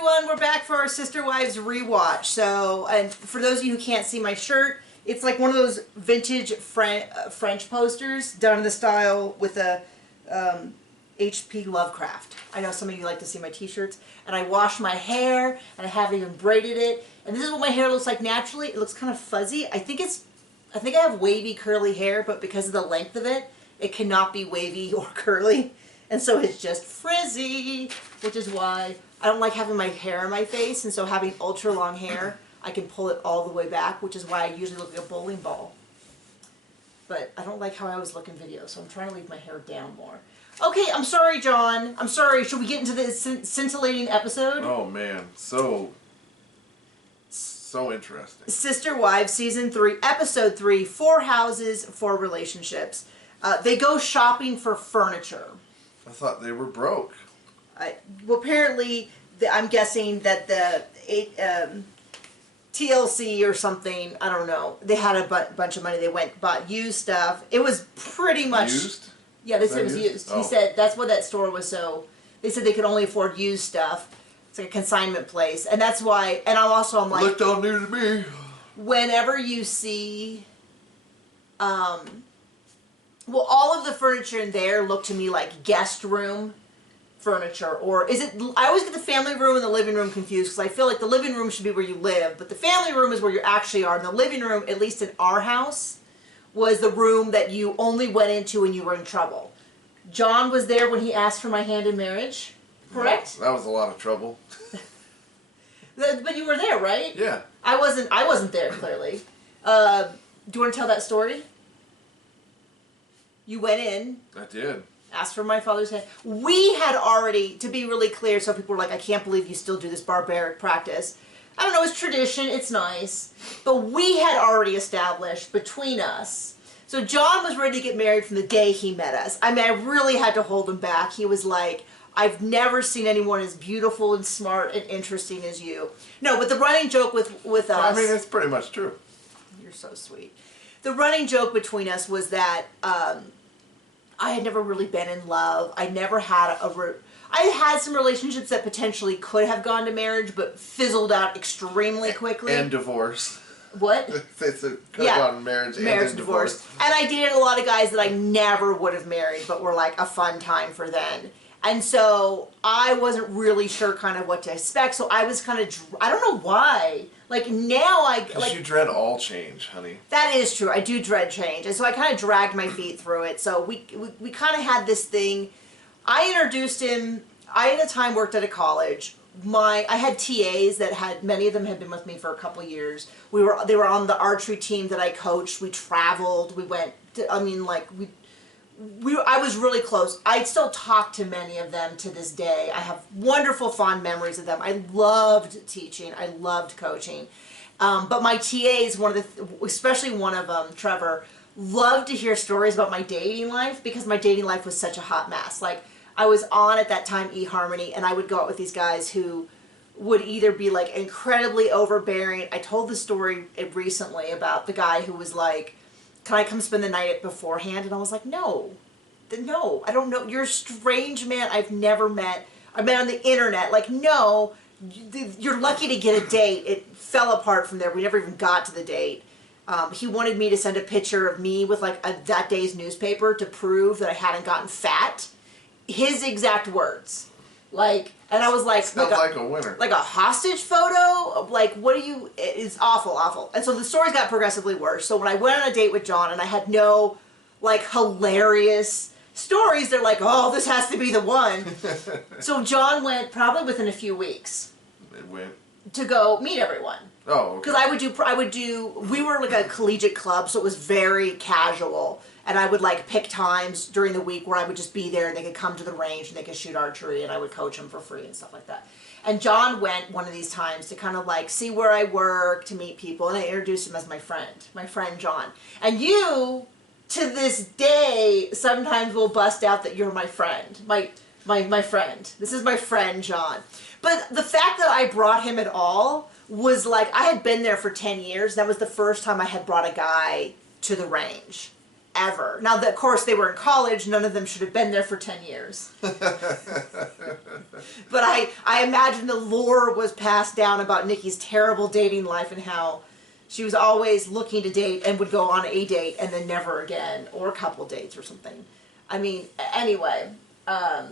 everyone, we're back for our Sister Wives rewatch. So, and for those of you who can't see my shirt, it's like one of those vintage French posters done in the style with a H.P. Lovecraft. I know some of you like to see my t-shirts. And I washed my hair, and I haven't even braided it. And this is what my hair looks like naturally. It looks kind of fuzzy. I think I have wavy curly hair, but because of the length of it, it cannot be wavy or curly. And so it's just frizzy, which is why I don't like having my hair in my face. And so having ultra long hair, I can pull it all the way back, which is why I usually look like a bowling ball. But I don't like how I always look in videos, so I'm trying to leave my hair down more. Okay, I'm sorry, John. I'm sorry. Should we get into this scintillating episode? Oh, man. So interesting. Sister Wives, Season 3, Episode 3, 4 Houses, 4 Relationships. They go shopping for furniture. I thought they were broke. Well, apparently, I'm guessing that the TLC or something, I don't know, they had a bunch of money. They bought used stuff. It was pretty much... Used? Yeah, they said it was used. Oh. He said that's what that store was, so... They said they could only afford used stuff. It's like a consignment place. And that's why... And I'm like... Looked all new to me. Whenever you see... Well, all of the furniture in there looked to me like guest room furniture, or is it, I always get the family room and the living room confused, because I feel like the living room should be where you live, but the family room is where you actually are, and the living room, at least in our house, was the room that you only went into when you were in trouble. John was there when he asked for my hand in marriage, correct? That was a lot of trouble. But you were there, right? Yeah. I wasn't there, clearly. Do you want to tell that story? You went in. I did. Asked for my father's hand. We had already, to be really clear, so people were like, I can't believe you still do this barbaric practice. I don't know, it's tradition, it's nice. But we had already established between us. So John was ready to get married from the day he met us. I mean, I really had to hold him back. He was like, I've never seen anyone as beautiful and smart and interesting as you. No, but the running joke with us... I mean, it's pretty much true. You're so sweet. The running joke between us was that... I had never really been in love. I never had I had some relationships that potentially could have gone to marriage, but fizzled out extremely quickly. And divorce. What? Could have gone to marriage and divorce. And I dated a lot of guys that I never would have married, but were like a fun time for then. And so I wasn't really sure kind of what to expect. So I was kind of, I don't know why. Like now Because you dread all change, honey. That is true. I do dread change. And so I kind of dragged my feet through it. So we kind of had this thing. I introduced him. I at the time worked at a college. I had TAs that many of them had been with me for a couple years. They were on the archery team that I coached. We traveled. We went to, I was really close. I still talk to many of them to this day. I have wonderful, fond memories of them. I loved teaching. I loved coaching. But my TAs, especially one of them, Trevor, loved to hear stories about my dating life, because my dating life was such a hot mess. Like, I was on at that time eHarmony, and I would go out with these guys who would either be like incredibly overbearing. I told the story recently about the guy who was like, can I come spend the night beforehand? And I was like, no, I don't know. You're a strange man I've never met. I met on the internet. Like, no, you're lucky to get a date. It fell apart from there. We never even got to the date. He wanted me to send a picture of me with like that day's newspaper to prove that I hadn't gotten fat. His exact words. Like, and I was like... Sounds like a winner. Like a hostage photo? Like, what do you... It's awful, awful. And so the stories got progressively worse. So when I went on a date with John and I had no, like, hilarious stories, they're like, oh, this has to be the one. So John went probably within a few weeks. It went? To go meet everyone. Oh, okay. Because we were like a collegiate club, so it was very casual. And I would like pick times during the week where I would just be there and they could come to the range and they could shoot archery and I would coach them for free and stuff like that. And John went one of these times to kind of like see where I work, to meet people, and I introduced him as my friend John. And you, to this day, sometimes will bust out that you're my friend, my friend. This is my friend John. But the fact that I brought him at all was like, I had been there for 10 years. That was the first time I had brought a guy to the range. ever. Now, of course, they were in college. None of them should have been there for 10 years. But I imagine the lore was passed down about Nikki's terrible dating life and how she was always looking to date and would go on a date and then never again, or a couple dates or something. I mean, anyway, where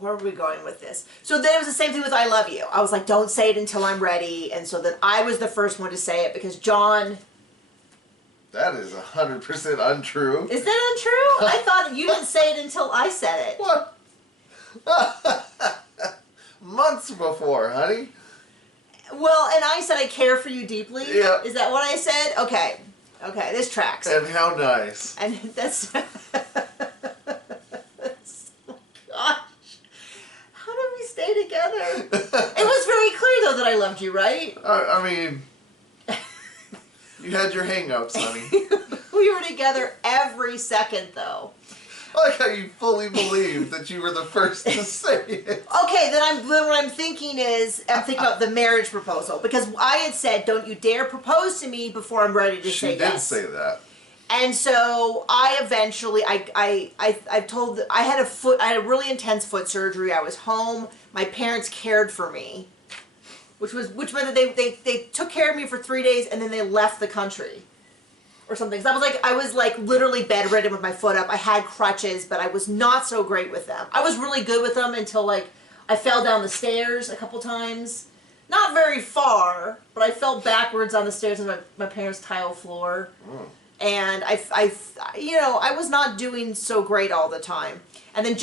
were we going with this? So then it was the same thing with I love you. I was like, don't say it until I'm ready. And so then I was the first one to say it because John... That is 100% untrue. Is that untrue? I thought you didn't say it until I said it. What? Months before, honey. Well, and I said I care for you deeply. Yeah. Is that what I said? Okay. Okay, this tracks. And how nice. And that's... Gosh. How did we stay together? It was very clear, though, that I loved you, right? I mean... You had your hang-ups, honey. We were together every second, though. I like how you fully believed that you were the first to say it. Okay, then what I'm thinking is, I'm thinking about the marriage proposal. Because I had said, don't you dare propose to me before I'm ready to say yes. She did say that. And so I eventually, I told, I had a really intense foot surgery. I was home. My parents cared for me. Which meant that they took care of me for 3 days and then they left the country. Or something. So I was like literally bedridden with my foot up. I had crutches, but I was not so great with them. I was really good with them until like I fell down the stairs a couple times. Not very far, but I fell backwards on the stairs of my parents' tile floor. And I was not doing so great all the time. And then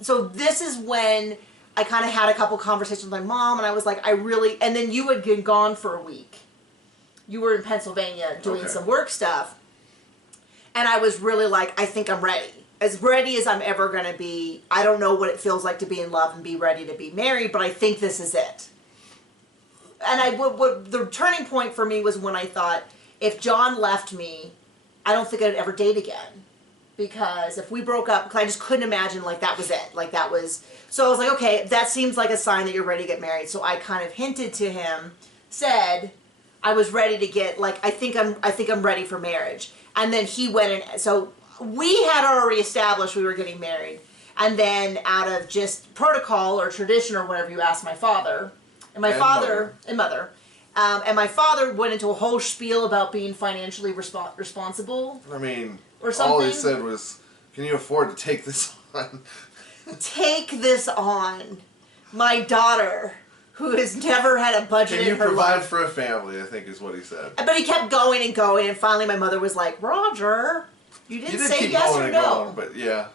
so this is when I kind of had a couple conversations with my mom, and I was like, and then you had been gone for a week. You were in Pennsylvania doing some work stuff. And I was really like, I think I'm ready. As ready as I'm ever going to be. I don't know what it feels like to be in love and be ready to be married, but I think this is it. And what the turning point for me was when I thought, if John left me, I don't think I'd ever date again. Because if we broke up, because I just couldn't imagine like that was it. Like that was... So I was like, okay, that seems like a sign that you're ready to get married. So I kind of hinted to him, said I was ready to get, like, I think I'm ready for marriage. And then he went and, so we had already established we were getting married. And then out of just protocol or tradition or whatever, you asked my father. And my father and mother. And my father went into a whole spiel about being financially responsible. I mean, or something. All he said was, can you afford to take this on? Take this on. My daughter, who has never had a budget in her life. Can you provide for a family, I think is what he said. But he kept going and going, and finally my mother was like, Roger, you didn't say yes or no. Going, but yeah.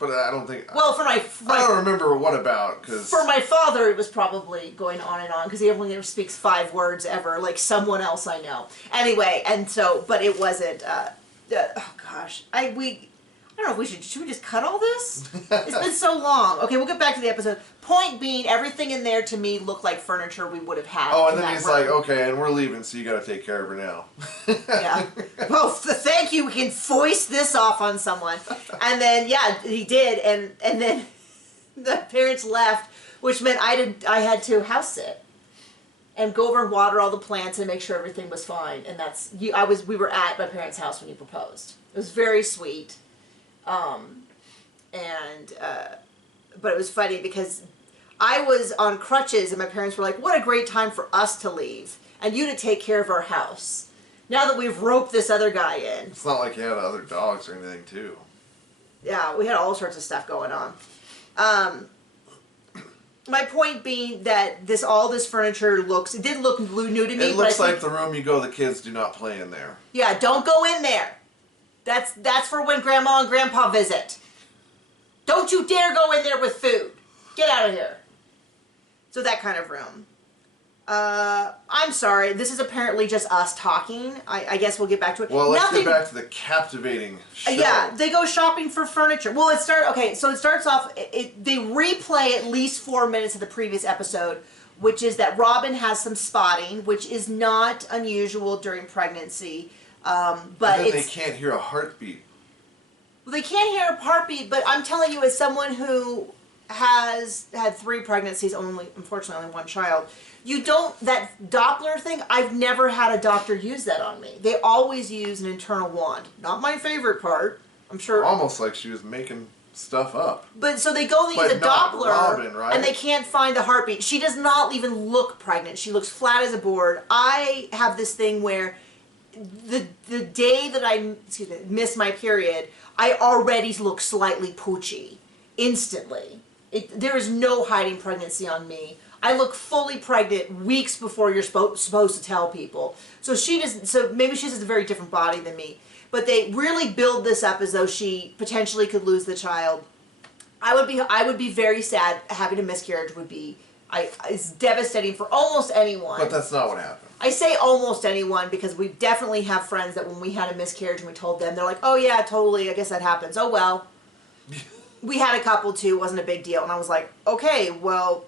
But I don't think... Well, I don't remember what about, because... For my father, it was probably going on and on, because he only ever speaks 5 words ever, like someone else I know. Anyway, and so, but it wasn't, oh gosh, I don't know if should we just cut all this? It's been so long. Okay, we'll get back to the episode. Point being, everything in there to me looked like furniture we would have had. Oh, and then he's like, okay, and we're leaving, so you gotta take care of her now. Yeah. Well, thank you, we can foist this off on someone. And then, yeah, he did, and then the parents left, which meant I had to house sit. And go over and water all the plants and make sure everything was fine. And we were at my parents' house when he proposed. It was very sweet. But it was funny because I was on crutches and my parents were like, what a great time for us to leave and you to take care of our house. Now that we've roped this other guy in. It's not like you had other dogs or anything too. Yeah, we had all sorts of stuff going on. My point being that all this furniture it did look new to me. It looks like the room you go, the kids do not play in there. Yeah, don't go in there. That's for when Grandma and Grandpa visit. Don't you dare go in there with food. Get out of here. So that kind of room. I'm sorry. This is apparently just us talking. I guess we'll get back to it. Well, let's get back to the captivating show. Yeah, they go shopping for furniture. Well, so it starts off, they replay at least 4 minutes of the previous episode, which is that Robin has some spotting, which is not unusual during pregnancy. But they can't hear a heartbeat. Well, they can't hear a heartbeat, but I'm telling you, as someone who has had 3 pregnancies, unfortunately only 1 child. That Doppler thing, I've never had a doctor use that on me. They always use an internal wand. Not my favorite part. I'm sure. Almost like she was making stuff up. But so they go and use a Doppler, Robin, right? and they can't find the heartbeat. She does not even look pregnant. She looks flat as a board. I have this thing where the day that I miss my period, I already look slightly poochy instantly. There is no hiding pregnancy on me. I look fully pregnant weeks before you're supposed to tell people. So she doesn't. So maybe she has a very different body than me. But they really build this up as though she potentially could lose the child. I would be very sad. Having a miscarriage would be. It's devastating for almost anyone. But that's not what happened. I say almost anyone because we definitely have friends that when we had a miscarriage and we told them, they're like, "Oh yeah, totally. I guess that happens. Oh well." We had a couple too. It wasn't a big deal, and I was like, "Okay, well,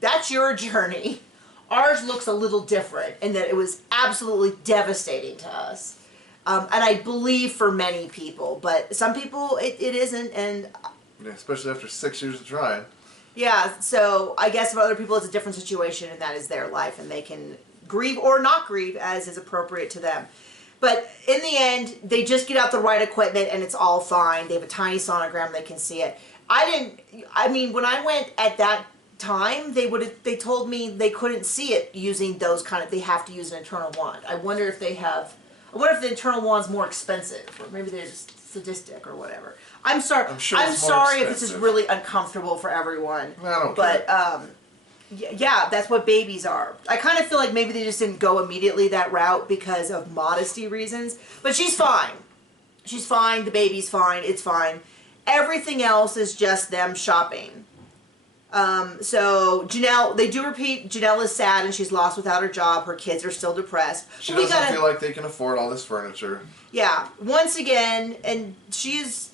that's your journey. Ours looks a little different in that it was absolutely devastating to us." And I believe for many people, but some people it isn't, and yeah, especially after 6 years of trying. Yeah, so I guess for other people it's a different situation, and that is their life, and they can grieve or not grieve as is appropriate to them. But in the end, they just get out the right equipment, and it's all fine. They have a tiny sonogram; they can see it. I mean, when I went at that time, they told me they couldn't see it using those they have to use an internal wand. I wonder if the internal wand's more expensive, or maybe they're just sadistic or whatever. I'm sorry. I'm sure I'm sorry if this is really uncomfortable for everyone. I don't but care. yeah, that's what babies are. I kind of feel like maybe they just didn't go immediately that route because of modesty reasons. But she's fine. She's fine. The baby's fine. It's fine. Everything else is just them shopping. So Janelle, they do repeat, Janelle is sad and she's lost without her job. Her kids are still depressed. She doesn't feel like they can afford all this furniture. Yeah, once again, and she's,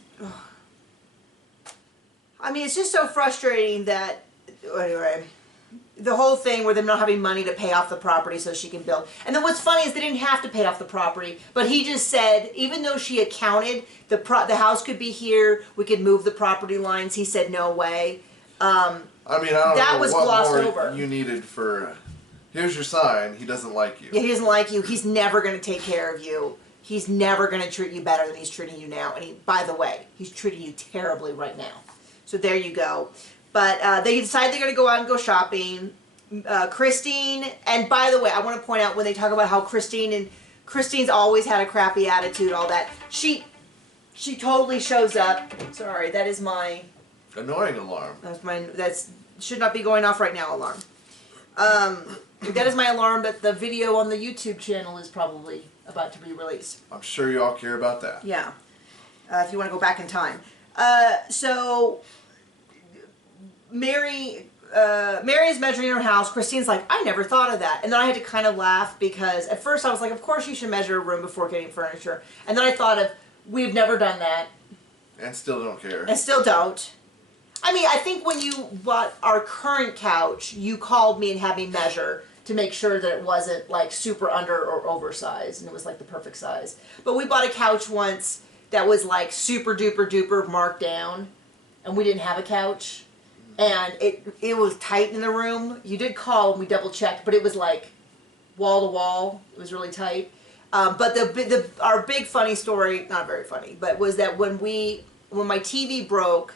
I mean, it's just so frustrating that, anyway, the whole thing where them not having money to pay off the property so she can build. And then what's funny is they didn't have to pay off the property, but he just said, even though she had counted, the house could be here, we could move the property lines, he said no way. I mean, I don't that know was what glossed more over. You needed for, here's your sign, he doesn't like you. Yeah, he doesn't like you, he's never going to take care of you. He's never going to treat you better than he's treating you now. And by the way, he's treating you terribly right now. So there you go. But they decide they're going to go out and go shopping. Christine, and by the way, I want to point out when they talk about how Christine's always had a crappy attitude, all that. She totally shows up. Sorry, that is my annoying alarm. That's should not be going off right now alarm. That is my alarm that the video on the YouTube channel is probably about to be released. I'm sure you all care about that. Yeah. If you want to go back in time. So Mary's measuring her house. Christine's like, I never thought of that. And then I had to kind of laugh because at first I was like, of course you should measure a room before getting furniture. And then I thought of, we've never done that. And still don't care. And still don't. I mean, I think when you bought our current couch, you called me and had me measure to make sure that it wasn't like super under or oversized and it was like the perfect size. But we bought a couch once that was like super duper duper marked down and we didn't have a couch. And it was tight in the room. You did call and we double checked, but it was like wall to wall. It was really tight. But our big funny story, not very funny, but was that when my TV broke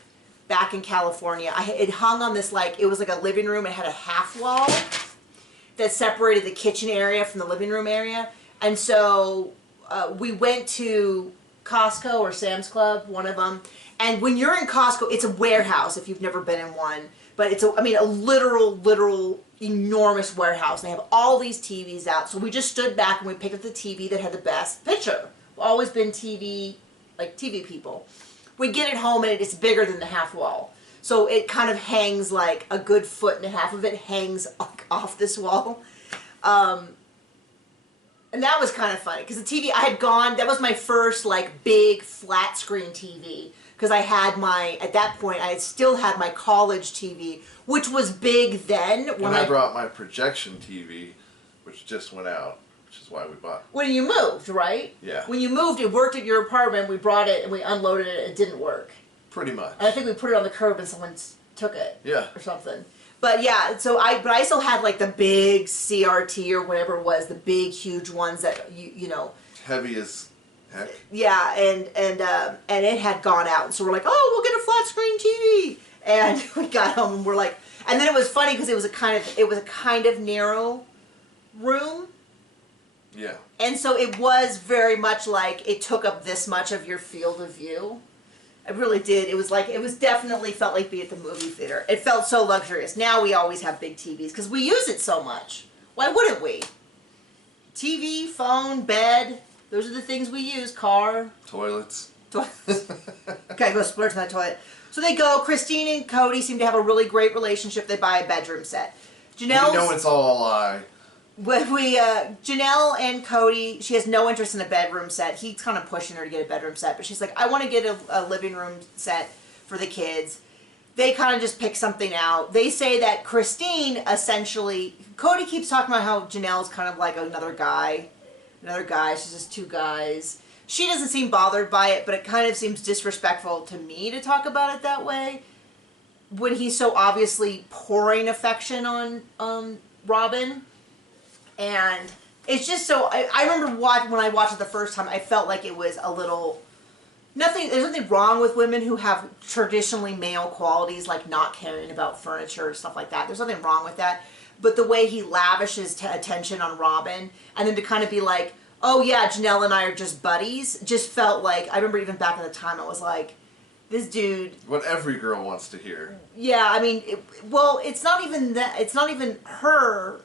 back in California, it hung on this it was like a living room. It had a half wall that separated the kitchen area from the living room area. And so we went to Costco or Sam's Club, one of them. And when you're in Costco, it's a warehouse if you've never been in one. But it's a literal enormous warehouse. They have all these TVs out. So we just stood back and we picked up the TV that had the best picture. We've always been TV people. We get it home and it's bigger than the half wall. So it kind of hangs like a good 1.5 feet of it hangs off this wall. And that was kind of funny because the TV, that was my first big flat screen TV. Because at that point, I still had my college TV, which was big then. When I brought my projection TV, which just went out, which is why we bought. When you moved, right? Yeah. When you moved, it worked at your apartment. We brought it and we unloaded it. It didn't work. Pretty much. And I think we put it on the curb and someone took it. Yeah. Or something. But yeah, so I still had like the big CRT or whatever it was, the big huge ones that you know. Heavy as heck. Yeah, and it had gone out, so we're like, oh, we'll get a flat screen TV, and we got home and we're like, and then it was funny because it was a kind of narrow room. Yeah. And so it was very much like it took up this much of your field of view. It really did. It was definitely felt like being at the movie theater. It felt so luxurious. Now we always have big TVs because we use it so much. Why wouldn't we? TV, phone, bed. Those are the things we use. Car. Toilets. Okay, go splurge on that toilet. So they go. Christine and Cody seem to have a really great relationship. They buy a bedroom set. Janelle's... We know it's all a lie. Janelle and Cody, she has no interest in a bedroom set. He's kind of pushing her to get a bedroom set, but she's like, I want to get a living room set for the kids. They kind of just pick something out. They say that Christine essentially, Cody keeps talking about how Janelle's kind of like another guy. She's just two guys. She doesn't seem bothered by it, but it kind of seems disrespectful to me to talk about it that way when he's so obviously pouring affection on Robin. And it's just so, I remember when I watched it the first time, I felt like it was a little, there's nothing wrong with women who have traditionally male qualities, like not caring about furniture and stuff like that. There's nothing wrong with that. But the way he lavishes attention on Robin, and then to kind of be like, oh yeah, Janelle and I are just buddies, just felt like, I remember even back at the time, I was like, this dude... What every girl wants to hear. Yeah, I mean, it's not even that, it's not even her...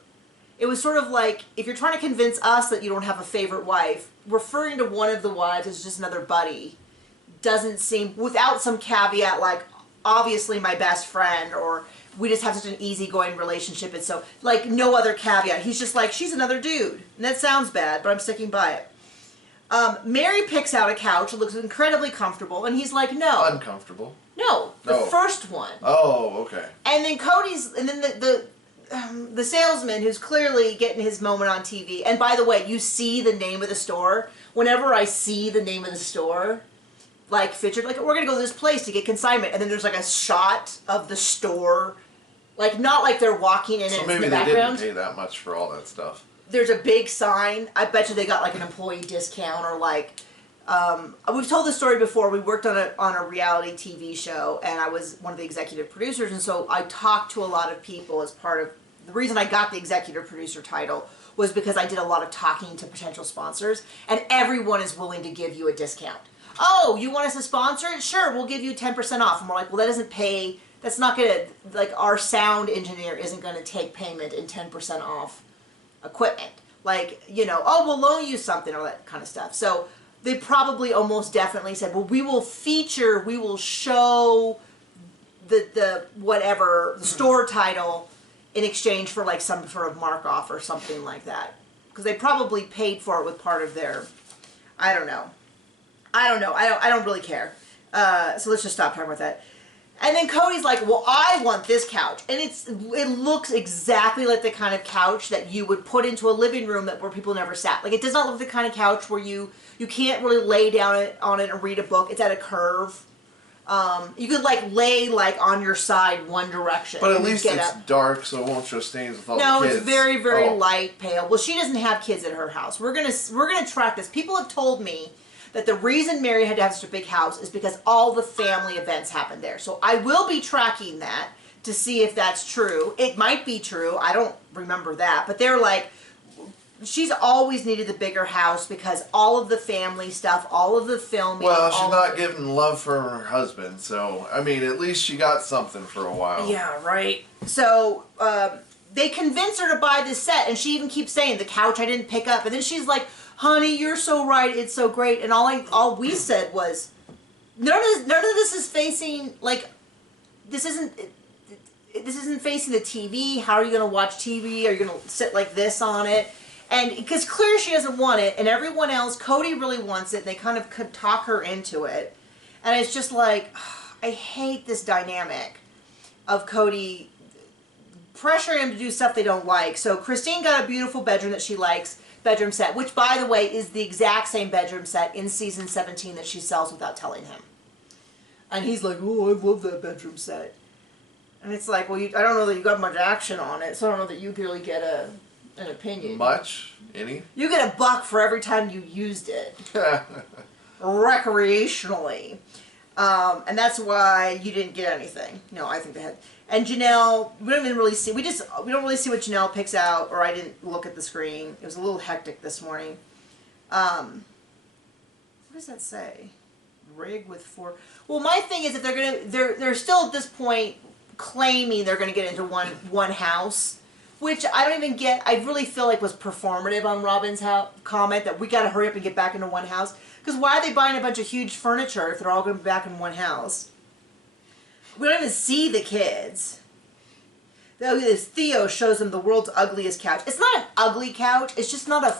It was sort of like, if you're trying to convince us that you don't have a favorite wife, referring to one of the wives as just another buddy doesn't seem, without some caveat like, obviously my best friend, or we just have such an easygoing relationship, and so, like, no other caveat. He's just like, she's another dude. And that sounds bad, but I'm sticking by it. Mary picks out a couch, it looks incredibly comfortable, and he's like, no. Uncomfortable? No, the first one. Oh, okay. And then the salesman who's clearly getting his moment on TV. And by the way, you see the name of the store. Whenever I see the name of the store, like featured, like, we're going to go to this place to get consignment. And then there's like a shot of the store. Like, not like they're walking in and in the background. So maybe they didn't pay that much for all that stuff. There's a big sign. I bet you they got like an employee discount or like... we've told this story before. We worked on a reality TV show, and I was one of the executive producers, and so I talked to a lot of people as part of the reason I got the executive producer title was because I did a lot of talking to potential sponsors, and everyone is willing to give you a discount. Oh, you want us to sponsor it? Sure, we'll give you 10% off. And we're like, well, that doesn't pay. That's not gonna, like, our sound engineer isn't gonna take payment in 10% off equipment. Like, you know, oh, we'll loan you something or that kind of stuff. So they probably almost definitely said, well, we will show the whatever, the store title in exchange for like some sort of mark off or something like that. Because they probably paid for it with part of their, I don't know. I don't really care. So let's just stop talking about that. And then Cody's like, well, I want this couch. And it looks exactly like the kind of couch that you would put into a living room where people never sat. Like, it does not look like the kind of couch where you can't really lay down on it and read a book. It's at a curve. You could like lay like on your side one direction. But at least it's dark, so it won't show stains with all the kids. No, it's very, very light, pale. Well, she doesn't have kids at her house. We're gonna track this. People have told me that the reason Mary had to have such a big house is because all the family events happened there. So I will be tracking that to see if that's true. It might be true. I don't remember that. But they're like, she's always needed the bigger house because all of the family stuff, all of the filming. Well, she's not getting love from her husband. So, I mean, at least she got something for a while. Yeah, right. So, they convince her to buy this set. And she even keeps saying, the couch I didn't pick up. And then she's like, honey, you're so right, it's so great. And all we said was, none of this is facing, like, this isn't facing the TV. How are you going to watch TV? Are you going to sit like this on it? And because clearly she doesn't want it, and everyone else, Cody really wants it, and they kind of could talk her into it. And it's just like, I hate this dynamic of Cody pressuring him to do stuff they don't like. So Christine got a beautiful bedroom that she likes. Bedroom set, which by the way is the exact same bedroom set in season 17 that she sells without telling him. And he's like, oh, I love that bedroom set. And it's like, well, I don't know that you got much action on it, so I don't know that you could really get an opinion. Much? Any? You get $1 for every time you used it. Recreationally. And that's why you didn't get anything. No, I think they had. And Janelle, we don't even really see, we don't really see what Janelle picks out, or I didn't look at the screen. It was a little hectic this morning. What does that say? Rig with 4. Well, my thing is that they're still at this point claiming they're gonna get into one house, which I don't even get. I really feel like was performative on Robin's comment that we gotta hurry up and get back into one house. Because why are they buying a bunch of huge furniture if they're all gonna be back in one house? We don't even see the kids. This Theo shows them the world's ugliest couch. It's not an ugly couch. It's just not a.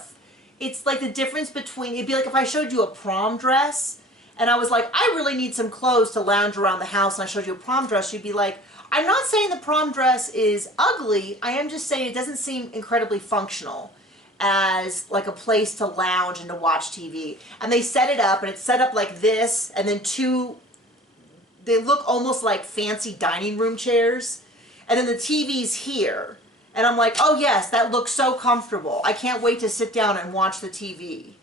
It's like the difference between. It'd be like if I showed you a prom dress, and I was like, I really need some clothes to lounge around the house, and I showed you a prom dress. You'd be like, I'm not saying the prom dress is ugly. I am just saying it doesn't seem incredibly functional as like a place to lounge and to watch TV. And they set it up, and it's set up like this, and then they look almost like fancy dining room chairs. And then the TV's here. And I'm like, oh yes, that looks so comfortable. I can't wait to sit down and watch the TV.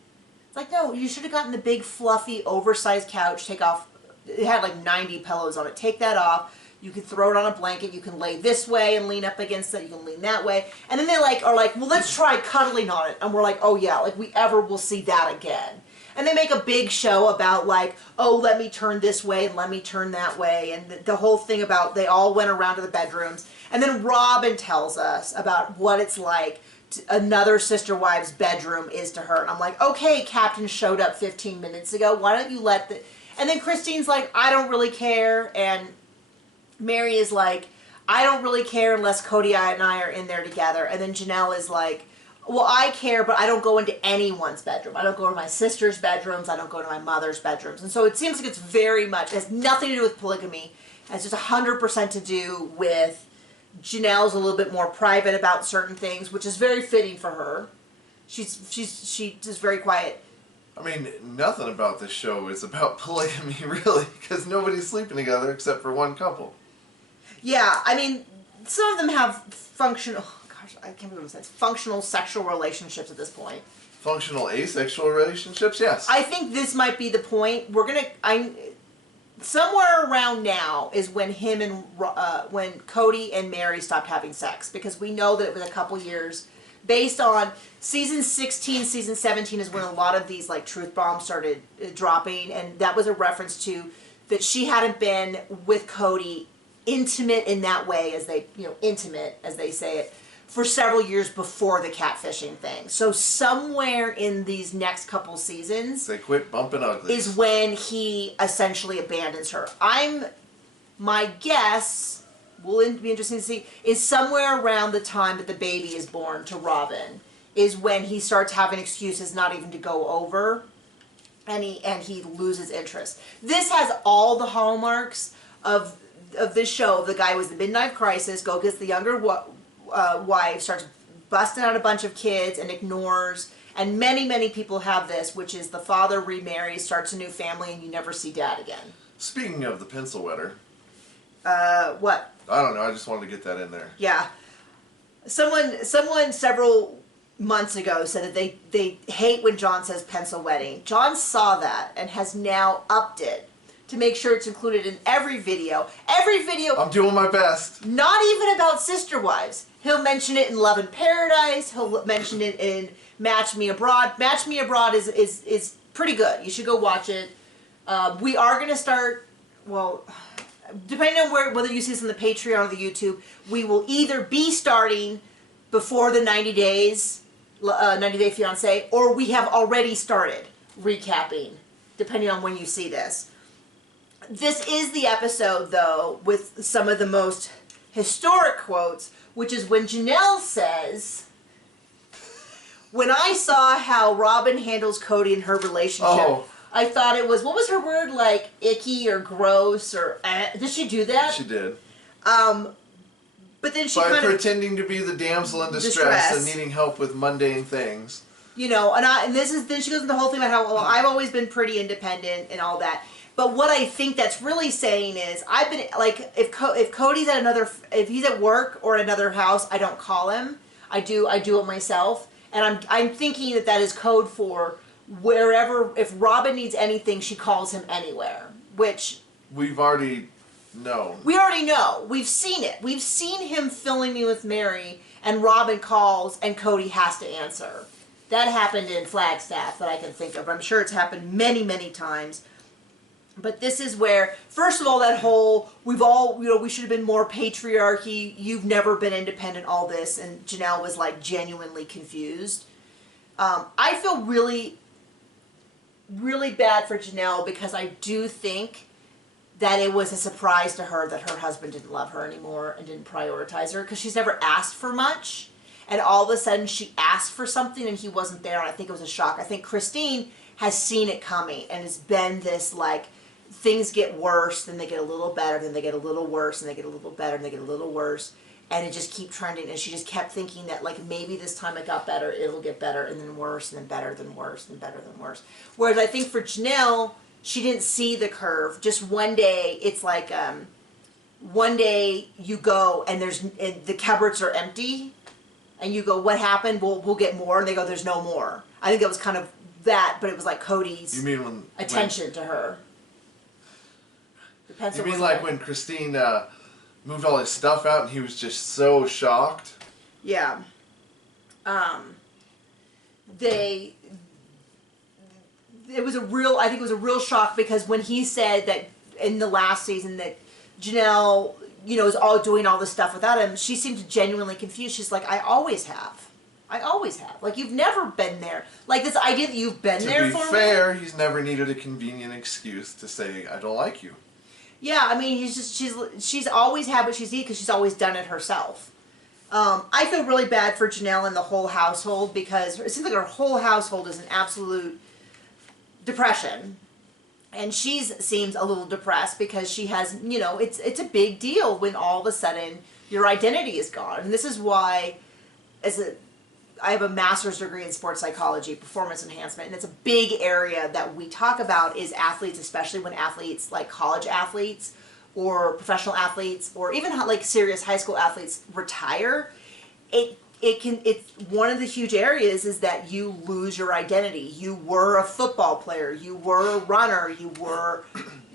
It's like, no, you should have gotten the big, fluffy, oversized couch. Take off, it had like 90 pillows on it. Take that off. You can throw it on a blanket. You can lay this way and lean up against it. You can lean that way. And then they are like, well, let's try cuddling on it. And we're like, oh yeah, like we ever will see that again. And they make a big show about like, oh, let me turn this way and let me turn that way. And the whole thing about they all went around to the bedrooms. And then Robin tells us about what it's like another sister wife's bedroom is to her. And I'm like, okay, Captain showed up 15 minutes ago. Why don't you let the... And then Christine's like, I don't really care. And Mary is like, I don't really care unless Cody and I are in there together. And then Janelle is like, well, I care, but I don't go into anyone's bedroom. I don't go to my sister's bedrooms. I don't go to my mother's bedrooms. And so it seems like it's very much, it has nothing to do with polygamy. It has just 100% to do with Janelle's a little bit more private about certain things, which is very fitting for her. She's just very quiet. I mean, nothing about this show is about polygamy, really, because nobody's sleeping together except for one couple. Yeah, I mean, some of them have functional, I can't believe what it says, functional sexual relationships at this point. Functional asexual relationships, yes. I think this might be the point. Somewhere around now is when when Cody and Mary stopped having sex, because we know that it was a couple years based on season 16, season 17 is when a lot of these like truth bombs started dropping, and that was a reference to that she hadn't been with Cody intimate in that way, as they, intimate as they say it, for several years before the catfishing thing. So somewhere in these next couple seasons, they quit bumping uglies, is when he essentially abandons her. My guess, will be interesting to see, is somewhere around the time that the baby is born to Robin, is when he starts having excuses not even to go over, and he loses interest. This has all the hallmarks of this show. The guy was the midlife crisis, gets the younger wife, starts busting out a bunch of kids and ignores, and many people have this, which is the father remarries, starts a new family, and you never see dad again. Speaking of the pencil wetter. What? I don't know, I just wanted to get that in there. Yeah. Someone several months ago said that they hate when John says pencil wetting. John saw that and has now upped it to make sure it's included in every video. Every video. I'm doing my best. Not even about sister wives. He'll mention it in Love in Paradise. He'll mention it in Match Me Abroad. Match Me Abroad is pretty good. You should go watch it. We are going to start, well, depending on whether you see this on the Patreon or the YouTube, we will either be starting before the 90 days, 90 Day Fiancé, or we have already started recapping, depending on when you see this. This is the episode, though, with some of the most historic quotes, which is when Janelle says, when I saw how Robin handles Cody in her relationship, I thought it was, what was her word, like icky or gross or, did she do that? She did. But then she by pretending to be the damsel in distress and needing help with mundane things. Then she goes into the whole thing about how, well, I've always been pretty independent and all that. But what I think that's really saying is, I've been, like, if Cody's at if he's at work or at another house, I don't call him. I do it myself. And I'm thinking that is code for wherever, if Robin needs anything, she calls him anywhere. Which... We've already known. We already know. We've seen it. We've seen him filling me with Mary, and Robin calls, and Cody has to answer. That happened in Flagstaff that I can think of. I'm sure it's happened many, many times. But this is where, first of all, that whole, we've all, we should have been more patriarchy, you've never been independent, all this, and Janelle was, like, genuinely confused. I feel really, really bad for Janelle because I do think that it was a surprise to her that her husband didn't love her anymore and didn't prioritize her, because she's never asked for much, and all of a sudden she asked for something and he wasn't there, and I think it was a shock. I think Christine has seen it coming, and it's been this, like, things get worse, then they get a little better, then they get a little worse, and they get a little better, and they get a little worse, and it just keeps trending, and she just kept thinking that, like, maybe this time it got better, it'll get better, and then worse, and then better, than worse, and better than worse. Whereas I think for Janelle, she didn't see the curve. Just one day, it's like, one day you go, and the cupboards are empty, and you go, what happened? We'll get more, and they go, there's no more. I think that was kind of that, but it was like Cody's attention to her. You mean like when Christine moved all his stuff out and he was just so shocked? Yeah. It was I think it was a real shock, because when he said that in the last season that Janelle, is all doing all this stuff without him, she seemed genuinely confused. She's like, I always have. Like, you've never been there. Like, this idea that you've been there for me. To be fair, he's never needed a convenient excuse to say, I don't like you. Yeah, I mean, she's always had what she's eaten because she's always done it herself. I feel really bad for Janelle and the whole household, because it seems like her whole household is an absolute depression. And she seems a little depressed because she has, it's a big deal when all of a sudden your identity is gone. And this is why, I have a master's degree in sports psychology, performance enhancement, and it's a big area that we talk about is athletes, especially when athletes, like college athletes or professional athletes or even like serious high school athletes retire. It's one of the huge areas is that you lose your identity. You were a football player, you were a runner, you were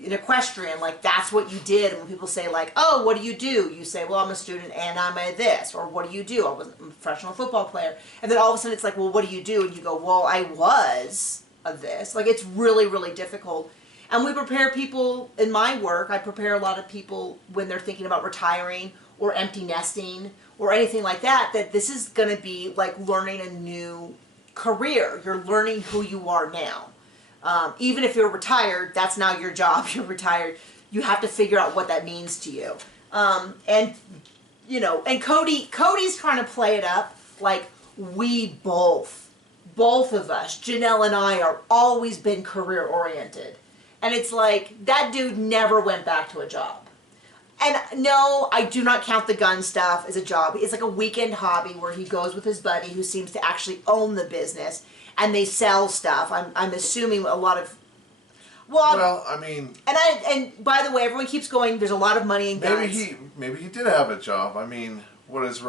an equestrian, like that's what you did. And when people say like, oh, what do? You say, well, I'm a student and I'm a this, or what do? I was a professional football player. And then all of a sudden it's like, well, what do? And you go, well, I was a this. Like, it's really, really difficult. And we prepare people in my work. I prepare a lot of people when they're thinking about retiring or empty nesting or anything like that, that this is going to be like learning a new career. You're learning who you are now. Even if you're retired, that's now your job. You're retired. You have to figure out what that means to you. And Cody's trying to play it up like we both of us, Janelle and I, are always been career oriented. And it's like, that dude never went back to a job. And no, I do not count the gun stuff as a job. It's like a weekend hobby where he goes with his buddy who seems to actually own the business, and they sell stuff. I'm assuming a lot of... Well, I mean... And by the way, everyone keeps going, there's a lot of money in guns. Maybe he did have a job. I mean, what is...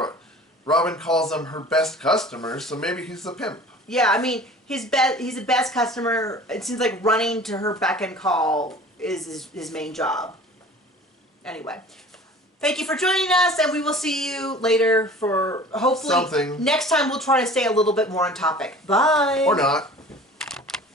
Robin calls them her best customers, so maybe he's the pimp. Yeah, I mean, he's the best customer. It seems like running to her beck and call is his main job. Anyway, thank you for joining us, and we will see you later for hopefully something. Next time we'll try to stay a little bit more on topic. Bye. Or not.